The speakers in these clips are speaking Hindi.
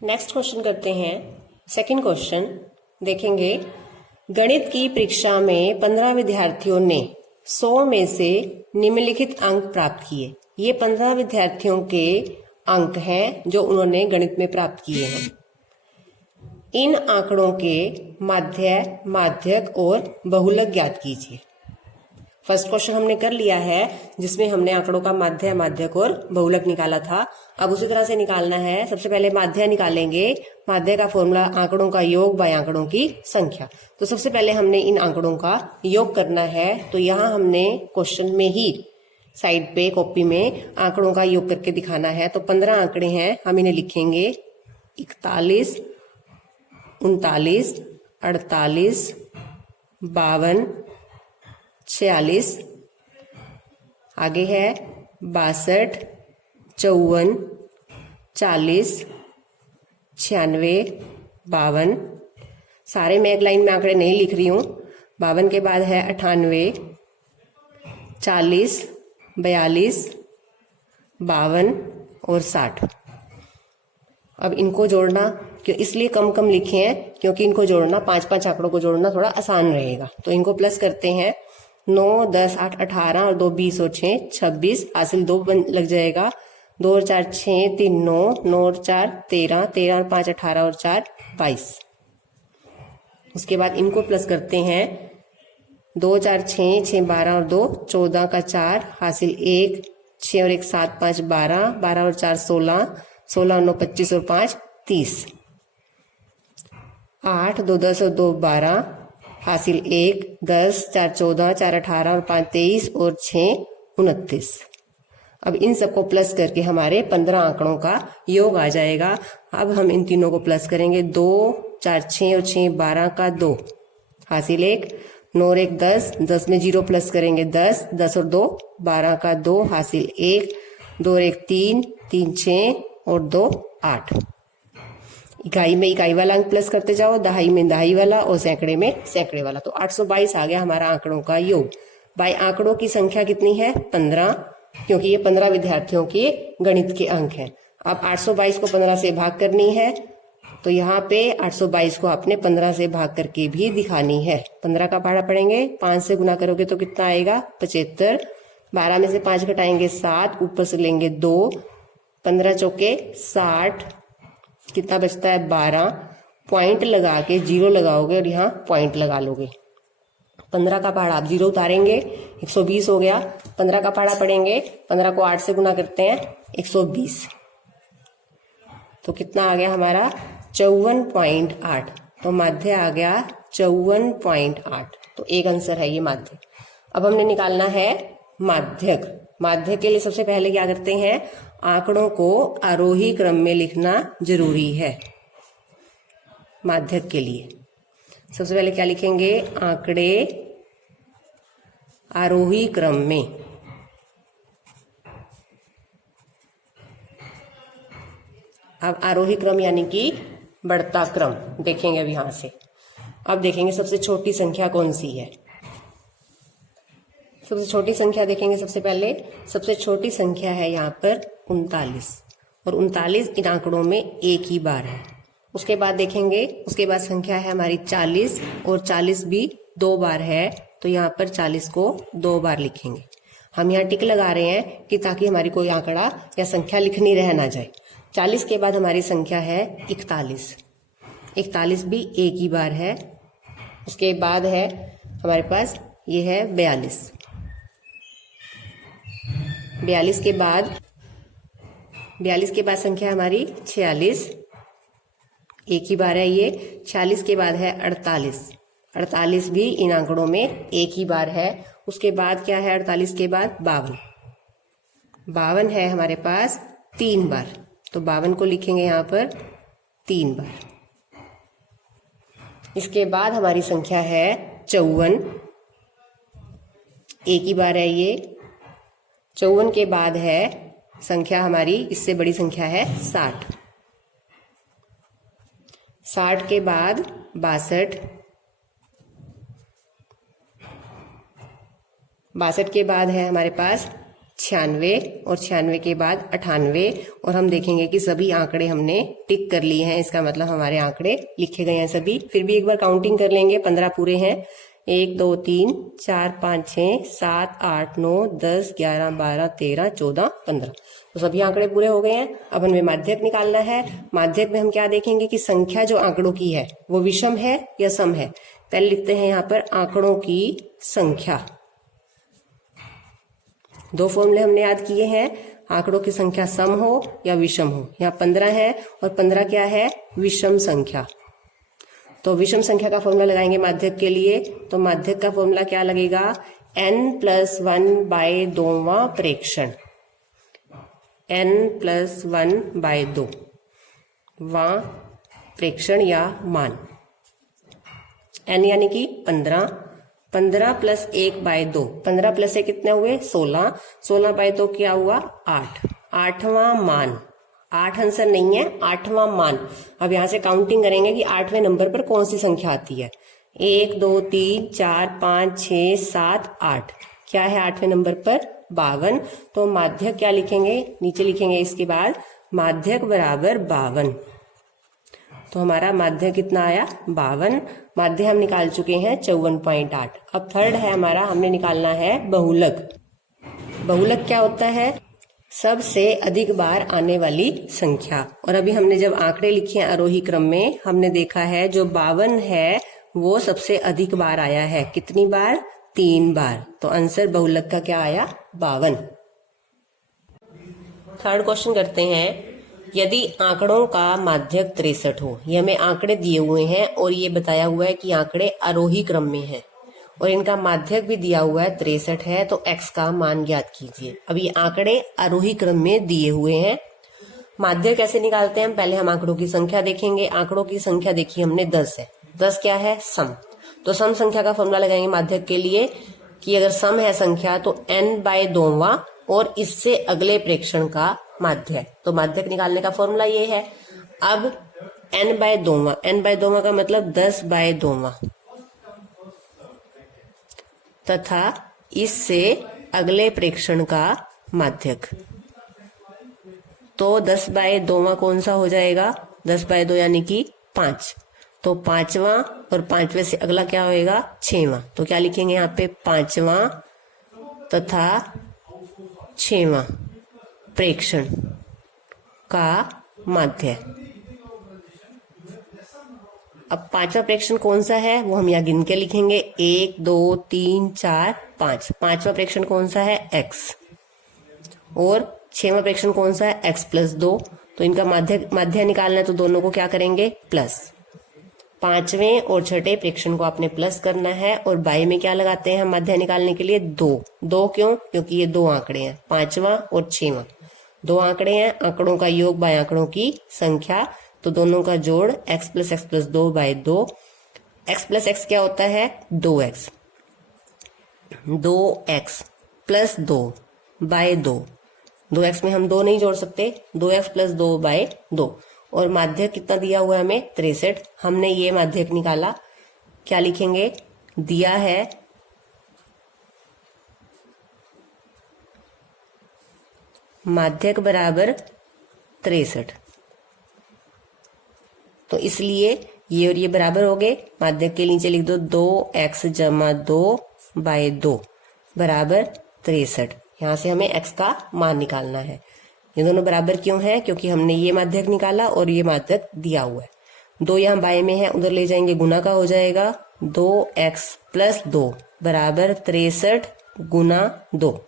नेक्स्ट क्वेश्चन करते हैं। सेकंड क्वेश्चन देखेंगे। गणित की परीक्षा में 15 विद्यार्थियों ने 100 में से निम्नलिखित अंक प्राप्त किए। ये 15 विद्यार्थियों के अंक हैं जो उन्होंने गणित में प्राप्त किए हैं। इन आंकड़ों के माध्य, माध्यक और बहुलक ज्ञात कीजिए। फर्स्ट क्वेश्चन हमने कर लिया है जिसमें हमने आंकड़ों का माध्य, माध्यक और बहुलक निकाला था। अब उसी तरह से निकालना है। सबसे पहले माध्य निकालेंगे। माध्य का फॉर्मूला आंकड़ों का योग बाय आंकड़ों की संख्या। तो सबसे पहले हमने इन आंकड़ों का योग करना है। तो यहाँ हमने क्वेश्चन में ही साइड पे कॉपी में आंकड़ों का योग करके दिखाना है। तो 15 आंकड़े हैं, हम इन्हें लिखेंगे 41, 39, 48, 52, 46, आगे है 62, 54, 40, 96, 52। सारे मैं एक लाइन में आंकड़े नहीं लिख रही हूं। 52 के बाद है 98, 40, 42, 52 और 60। अब इनको जोड़ना क्यों इसलिए कम कम लिखे हैं क्योंकि इनको जोड़ना 5-5 आंकड़ों को जोड़ना थोड़ा आसान रहेगा। तो इनको प्लस करते हैं। 9, 10, 8, 18 और 2 20 और 6 26, हासिल 2 लग जाएगा। 2 और 4 6, 3 9, 9 और 4 13, 13 और 5 18 और 4 22। उसके बाद इनको प्लस करते हैं। 2 4 6, 6 12 और 2 14 का 4, हासिल 1, 6 और 1 7 5 12, 12 और 4 16, 16 और 9 25 और 5 30। 8, 2 10 और 2 12, हासिल 1, 10, 4 14, 4 18 और 5 23 और 6 29। अब इन सबको प्लस करके हमारे 15 आंकड़ों का योग आ जाएगा। अब हम इन तीनों को प्लस करेंगे। 2 4 6 और 6 12 का 2, हासिल 1, 9 और 1 10, 10 में 0 प्लस करेंगे 10, 10 और 2 12 का 2, हासिल 1, 2 और 1 3, 3 6 और 2 8। इकाई में इकाई वाला अंक प्लस करते जाओ, दहाई में दहाई वाला और सैकड़े में सैकड़े वाला। तो 822 आ गया हमारा आंकड़ों का योग। बाय आंकड़ों की संख्या कितनी है? 15, क्योंकि ये 15 विद्यार्थियों के गणित के अंक हैं। अब 822 को 15 से भाग करनी है। तो यहाँ पे 822 को आपने 15 से भाग करके भी दिखानी है। 15 का पहाड़ा पढ़ेंगे, 5 से गुना करोगे तो कितना आएगा? 75। 12 में से 5 घटाएंगे 7, ऊपर से लेंगे 2, 15 चौके 60, कितना बचता है? 12। पॉइंट लगा के 0 लगाओगे और यहाँ पॉइंट लगा लोगे। 15 का पहाड़ा आप 0 उतारेंगे, 120 हो गया। 15 का पहाड़ा पढ़ेंगे, 15 को 8 से गुना करते हैं 120। तो कितना आ गया हमारा? 54.8। तो माध्य आ गया 54.8। तो एक आंसर है ये माध्य। अब हमने निकालना है माध्यक। माध्यक के लिए सबसे पहले क्या करते हैं? आंकड़ों को आरोही क्रम में लिखना जरूरी है। माध्यक के लिए सबसे पहले क्या लिखेंगे? आंकड़े आरोही क्रम में। अब आरोही क्रम यानी कि बढ़ता क्रम देखेंगे अब यहां से। अब देखेंगे सबसे छोटी संख्या कौन सी है। सबसे छोटी संख्या देखेंगे। सबसे पहले सबसे छोटी संख्या है यहाँ पर 39, और 39 इन आंकड़ों में एक ही बार है। उसके बाद देखेंगे, उसके बाद संख्या है हमारी 40, और 40 भी 2 बार है। तो यहाँ पर 40 को 2 बार लिखेंगे। हम यहाँ टिक लगा रहे हैं कि ताकि हमारी कोई आंकड़ा या संख्या लिखनी रह ना जाए। 40 के बाद हमारी संख्या है 41। 41 भी एक ही बार है। उसके बाद है हमारे पास ये है 42। 42 के बाद संख्या हमारी 46, एक ही बार है ये। 46 के बाद है 48। 48 भी इन आंकड़ों में एक ही बार है। उसके बाद क्या है? 48 के बाद 52। 52 है हमारे पास 3 बार। तो 52 को लिखेंगे यहाँ पर 3 बार। इसके बाद हमारी संख्या है 54, एक ही बार है ये। 54 के बाद है संख्या हमारी, इससे बड़ी संख्या है 60। 60 के बाद 62। 62 के बाद है हमारे पास 96 और 96 के बाद 98 और हम देखेंगे कि सभी आंकड़े हमने टिक कर लिए हैं, इसका मतलब हमारे आंकड़े लिखे गए हैं सभी। फिर भी एक बार काउंटिंग कर लेंगे, 15 पूरे हैं, 1 2 3 4 5 6 7 8 9 10 11 12 13 14 15, तो सभी आंकड़े पूरे हो गए हैं। अब हमें माध्यक निकालना है। माध्यक में हम क्या देखेंगे कि संख्या जो आंकड़ों की है वो विषम है या सम है। पहले लिखते हैं यहाँ पर आंकड़ों की संख्या। दो फॉर्मूले हमने याद किए हैं, आंकड़ों की संख्या सम हो या विषम हो। यहाँ 15 है और 15 क्या है, विषम संख्या। तो विषम संख्या का फॉर्मूला लगाएंगे माध्यक के लिए। तो माध्यक का फॉर्मूला क्या लगेगा, n+1/2वां प्रेक्षण, n+1/2 वां प्रेक्षण या मान। n यानी कि 15, 15 + 1/2, 15 + 1 कितने हुए 16, 16/2 क्या हुआ 8, 8वां मान। 8 आंसर नहीं है, 8वां मान। अब यहां से काउंटिंग करेंगे कि 8वें नंबर पर कौन सी संख्या आती है। 1 2 3 4 5 6 7 8, क्या है 8वें नंबर पर 52। तो माध्यक क्या लिखेंगे, नीचे लिखेंगे इसके बाद माध्यक बराबर 52। तो हमारा माध्य कितना आया 52। माध्य हम निकाल चुके हैं 54.8। अब थर्ड है हमारा, हमने निकालना है बहुलक। बहुलक क्या होता है, सबसे अधिक बार आने वाली संख्या। और अभी हमने जब आंकड़े लिखे हैं आरोही क्रम में, हमने देखा है जो 52 है वो सबसे अधिक बार आया है। कितनी बार, 3 बार। तो आंसर बहुलक का क्या आया 52। थर्ड क्वेश्चन करते हैं, यदि आंकड़ों का माध्यक 63 हो, ये हमें आंकड़े दिए हुए हैं और ये बताया हुआ है कि आंकड़े आरोही क्रम में हैं और इनका माध्यक भी दिया हुआ है 63 है, तो x का मान ज्ञात कीजिए। अब ये आंकड़े आरोही क्रम में दिए हुए हैं, माध्य कैसे निकालते हैं, पहले हम आंकड़ों की संख्या देखेंगे। आंकड़ों की संख्या देखिए हमने 10 है, 10 क्या है सम। तो सम संख्या का फॉर्मूला लगाएंगे माध्यक के लिए कि अगर सम है संख्या तो n/2वां और इससे अगले प्रेक्षण का माध्य। तो माध्यक निकालने का फॉर्मूला ये है। अब n/2वां, n/2वां का मतलब 10/2वां तथा इससे अगले प्रेक्षण का माध्यक। तो 10/2वां कौन सा हो जाएगा, 10/2 यानी कि 5। तो 5वां और 5वें से अगला क्या होएगा 6वां। तो क्या लिखेंगे यहाँ पे 5वां तथा 6वां प्रेक्षण का माध्य। अब 5वां प्रेक्षण कौन सा है वो हम यहाँ गिन के लिखेंगे, 1 2 3 4 5। 5वां प्रेक्षण कौन सा है x और 6वां प्रेक्षण कौन सा है x+2। तो इनका माध्य निकालना है तो दोनों को क्या करेंगे प्लस। 5वें और 6ठे प्रेक्षण को आपने प्लस करना है और बाई में क्या लगाते हैं हम माध्य निकालने के लिए 2 क्यों, क्योंकि ये 2 आंकड़े हैं, 5वां और 6वां 2 आंकड़े हैं। आंकड़ों का योग बाय आंकड़ों की संख्या, तो दोनों का जोड़ x + x+2/2। x + x क्या होता है 2x, 2x + 2/2। 2x में हम 2 नहीं जोड़ सकते, 2x + 2/2। और माध्यक कितना दिया हुआ है हमें 63। हमने ये माध्यक निकाला, क्या लिखेंगे, दिया है माध्यक बराबर 63। तो इसलिए ये और ये बराबर हो गए। माध्यक के नीचे लिख दो 2x + 2/2 बराबर 63। यहां से हमें x का मान निकालना है। ये दोनों बराबर क्यों है, क्योंकि हमने ये माध्यक निकाला और ये माध्यक दिया हुआ है। 2 यहाँ बाएं में है, उधर ले जाएंगे गुना का हो जाएगा। 2x + 2 बराबर 63 × 2।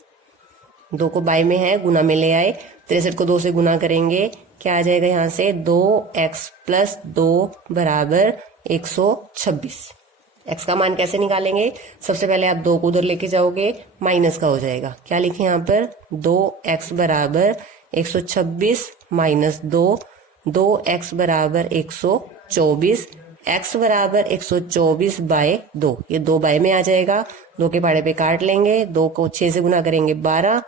2 को बाएं में है, गुना में ले आए, 63 को 2 से गुना करेंगे, क्या आ जाएगा यहाँ से 2x + 2 बराबर 126। x का मान कैसे निकालेंगे, सबसे पहले आप 2 को उधर लेके जाओगे, माइनस का हो जाएगा। क्या लिखे यहाँ पर 2x बराबर 126 - 2, 2x बराबर 124, x बराबर 124/2। ये 2 बाय में आ जाएगा, 2 के पहाड़े पे काट लेंगे, 2 को 6 से गुना करेंगे 12,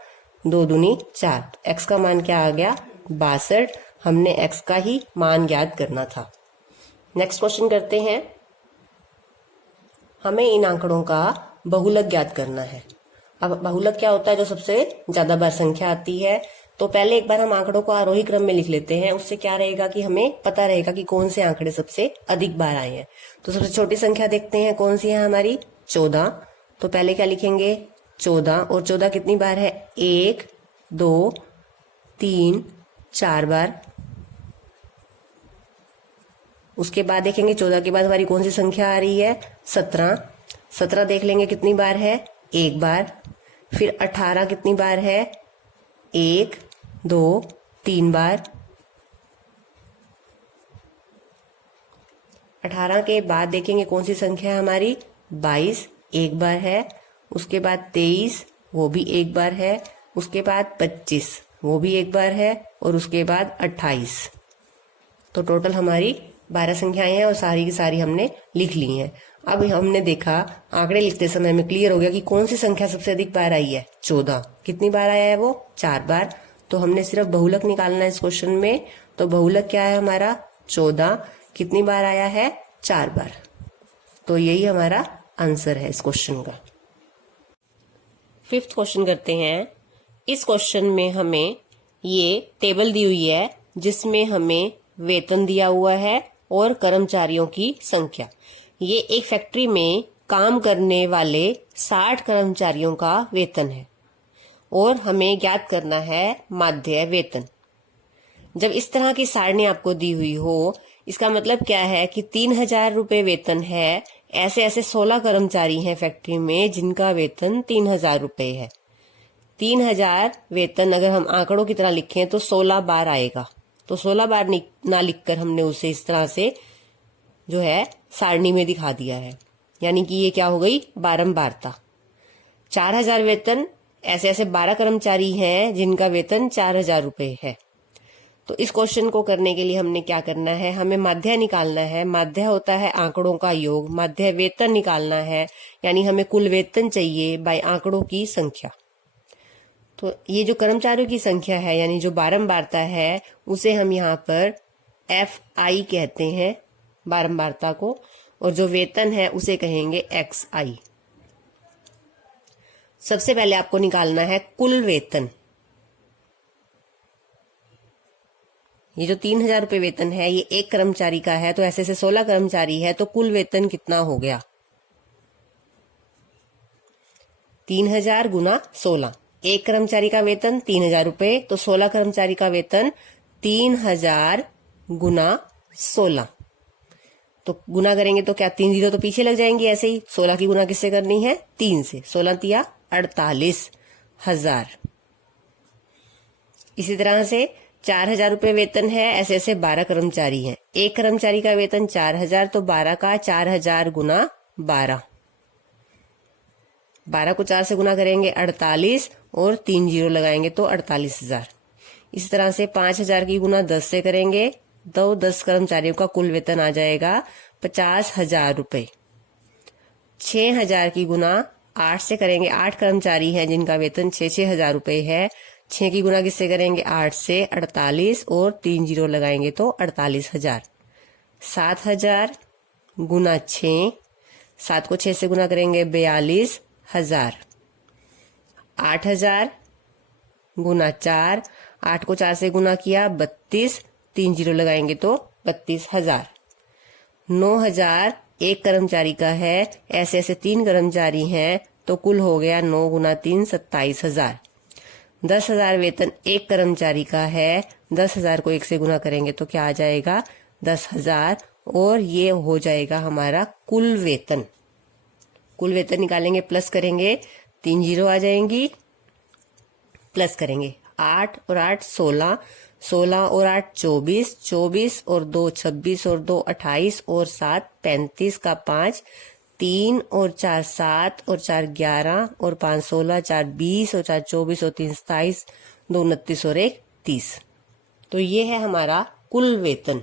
2 दूनी 4। x का मान क्या आ गया 62। हमने x का ही मान ज्ञात करना था। नेक्स्ट क्वेश्चन करते हैं, हमें इन आंकड़ों का बहुलक ज्ञात करना है। अब बहुलक क्या होता है? जो सबसे ज्यादा बार संख्या आती है। तो पहले एक बार हम आंकड़ों को आरोही क्रम में लिख लेते हैं, उससे क्या रहेगा कि हमें पता रहेगा कि कौन से आंकड़े सबसे अधिक बार आए हैं। तो सबसे छोटी संख्या देखते हैं कौन सी है हमारी, 14। तो पहले क्या लिखेंगे, 14। और 14 कितनी बार है? 1 2 3 4 बार। उसके बाद देखेंगे 14 के बाद हमारी कौन सी संख्या आ रही है, 17। 17 देख लेंगे कितनी बार है, 1 बार। फिर 18 कितनी बार है, 1 2 3 बार। 18 के बाद देखेंगे कौन सी संख्या है हमारी, 22, 1 बार है। उसके बाद 23, वो भी 1 बार है। उसके बाद 25, वो भी 1 बार है। और उसके बाद 28। तो टोटल हमारी 12 संख्याएं हैं और सारी की सारी हमने लिख ली हैं। अब हमने देखा आंकड़े लिखते समय में क्लियर हो गया कि कौन सी संख्या सबसे अधिक बार आई है, 14। कितनी बार आया है वो, 4 बार। तो हमने सिर्फ बहुलक निकालना है इस क्वेश्चन में। तो बहुलक क्या है हमारा, 14। कितनी बार आया है, 4 बार। तो यही हमारा आंसर है इस क्वेश्चन का। 5th क्वेश्चन करते हैं। इस क्वेश्चन में हमें ये टेबल दी हुई है जिसमें हमें वेतन दिया हुआ है और कर्मचारियों की संख्या। ये एक फैक्ट्री में काम करने वाले 60 कर्मचारियों का वेतन है और हमें ज्ञात करना है माध्य वेतन। जब इस तरह की सारणी आपको दी हुई हो, इसका मतलब क्या है कि 3000 रुपए वेतन है। ऐसे ऐसे 16 कर्मचारी हैं फैक्ट्री में जिनका वेतन 3000 रुपए है। 3000 वेतन अगर हम आंकड़ों की तरह लिखें तो 16 बार आएगा। तो 16 बार ना लिखकर हमने उसे इस तरह से जो है सारणी में दिखा दिया है, यानी कि ये क्या हो गई, बारंबारता। 4000 वेतन, ऐसे ऐसे 12 कर्मचारी हैं जिनका वेतन 4000 रुपए है। तो इस क्वेश्चन को करने के लिए हमने क्या करना है, हमें माध्य निकालना है। माध्य होता है आंकड़ों का योग। माध्य वेतन निकालना है, यानी हमें कुल वेतन चाहिए बाय आंकड़ों की संख्या। तो ये जो कर्मचारियों की संख्या है यानी जो बारंबारता है, उसे हम यहाँ पर FI कहते हैं बारंबारता को, और जो वेतन है उसे कहेंगे XI। सबसे पहले आपको निकालना है कुल वेतन। ये जो 3000 रुपए वेतन है ये एक कर्मचारी का है, तो ऐसे से 16 कर्मचारी है, तो कुल वेतन कितना हो गया, 3000 गुना 16। एक कर्मचारी का वेतन 3000 रुपए, तो 16 कर्मचारी का वेतन 3000 गुना 16। तो गुना करेंगे तो क्या 3 जीरो तो पीछे लग जाएंगे ऐसे ही। 16 की गुना किससे करनी है, 3 से। 16 तिया 48,000। इसी तरह से 4000 रुपए वेतन है, ऐसे ऐसे 12 कर्मचारी हैं। एक कर्मचारी का वेतन 4000, तो 12 का 4000 गुना 12। 12 को 4 से गुना करेंगे 48 और 3 जीरो लगाएंगे तो 48,000। इसी तरह से 5000 की गुना 10 से करेंगे तो 10 कर्मचारियों का कुल वेतन आ जाएगा 50,000 रुपए। 6000 की गुना 8 से करेंगे, 8 कर्मचारी हैं जिनका वेतन 6,000 रुपए है। 6 की गुना किससे करेंगे, 8 से, 48 और 3 जीरो लगाएंगे तो 48,000। 7000 गुना 6, 7 को 6 से गुना करेंगे 42,000। 8000 गुना 4, 8 को 4 से गुना किया 32, 3 जीरो लगाएंगे तो 32,000। 9000 एक कर्मचारी का है, ऐसे ऐसे 3 कर्मचारी हैं, तो कुल हो गया 9 गुना 3 27,000। 10,000 वेतन एक कर्मचारी का है, 10,000 को 1 से गुना करेंगे तो क्या आ जाएगा, 10,000, और ये हो जाएगा हमारा कुल वेतन। कुल वेतन निकालेंगे, प्लस करेंगे, 3 जीरो आ जाएंगी, प्लस करेंगे 8 और 8 16, 16 और 8 24, 24 और 2 26 और 2 28 और 7 35 का 5, 3 और 4 7 और 4 11 और 5 16, 4 20 और 4 24 और 3 27, 2 29 और 1 30। तो ये है हमारा कुल वेतन।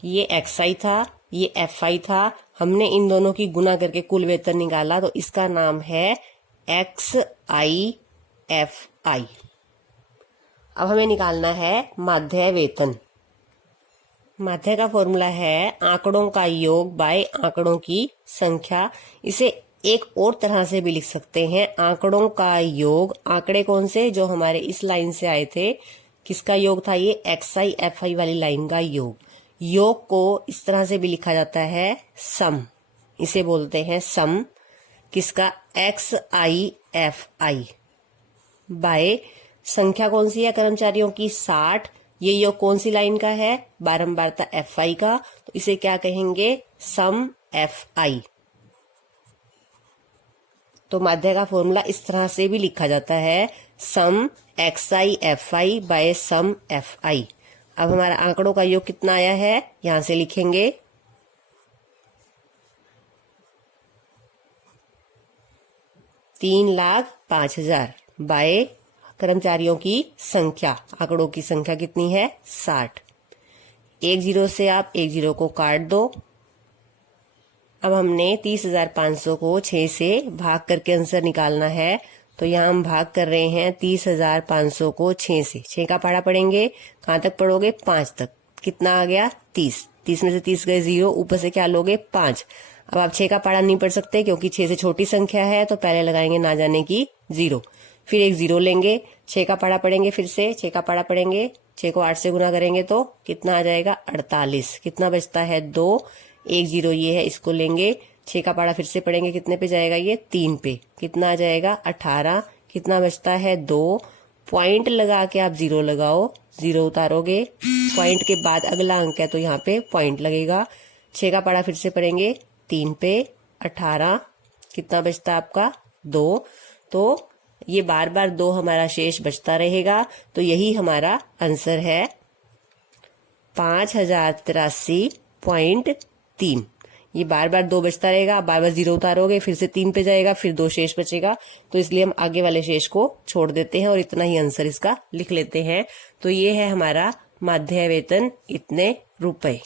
ये XI था, ये FI था। हमने इन दोनों की गुना करके कुल वेतन निकाला, तो इसका नाम है XI FI। अब हमें निकालना है माध्य वेतन। माध्य का फॉर्मूला है आंकड़ों का योग बाय आंकड़ों की संख्या। इसे एक और तरह से भी लिख सकते हैं, आंकड़ों का योग। आंकड़े कौन से? जो हमारे इस लाइन से आए थे। किसका योग था ये? XI FI वाली लाइन का योग। योग को इस तरह से भी लिखा जाता है सम, इसे बोलते हैं सम। किसका? XI FI बाय संख्या कौन सी है कर्मचारियों की? 60। ये योग कौन सी लाइन का है? बारंबारता FI का, तो इसे क्या कहेंगे? सम FI। तो माध्य का फॉर्मूला इस तरह से भी लिखा जाता है, सम XI FI बाय सम FI। अब हमारा आंकड़ों का योग कितना आया है? यहां से लिखेंगे 3,05,000 बाय कर्मचारियों की संख्या। आंकड़ों की संख्या कितनी है? 60। एक जीरो से आप एक जीरो को काट दो। अब हमने 30,500 को 6 से भाग करके आंसर निकालना है, तो यहाँ हम भाग कर रहे हैं 30,500 को 6 से। 6 का पढ़ा पढ़ेंगे, कहाँ तक पढ़ोगे? 5 तक। कितना आ गया? 30। 30 में से 30 गए 0, ऊपर से क्या लोगे? 5। अब आप 6 का पढ़ा नहीं पढ़ सकते क्योंकि 6 से छोटी संख्या है, तो पहले लगाएंगे ना जाने की 0, फिर एक 0 लेंगे। 6 का पढ़ा पढ़ेंगे, फिर से 6 का पढ़ा पढ़ेंगे। 6 को 8 से गुना करेंगे तो कितना आ जाएगा? 48। कितना बचता है? 2। एक 0 ये है, इसको लेंगे। 6 का पढ़ा फिर से पढ़ेंगे, कितने पे जाएगा ये? 3 पे। कितना आ जाएगा? 18। कितना बचता है? 2। पॉइंट लगा के आप 0 लगाओ, 0 उतारोगे। पॉइंट के बाद अगला अंक है तो यहाँ पे पॉइंट लगेगा। 6 का पढ़ा फिर से पढ़ेंगे, 3 पे। 18। कितना बचता है आपका? 2। तो ये बार बार 2 हमारा शेष बचता रहेगा, तो यही हमारा आंसर है 5083.3। ये बार बार 2 बचता रहेगा, बार बार 0 उतारोगे, फिर से 3 पे जाएगा, फिर 2 शेष बचेगा, तो इसलिए हम आगे वाले शेष को छोड़ देते हैं और इतना ही आंसर इसका लिख लेते हैं। तो ये है हमारा माध्य वेतन इतने रुपए।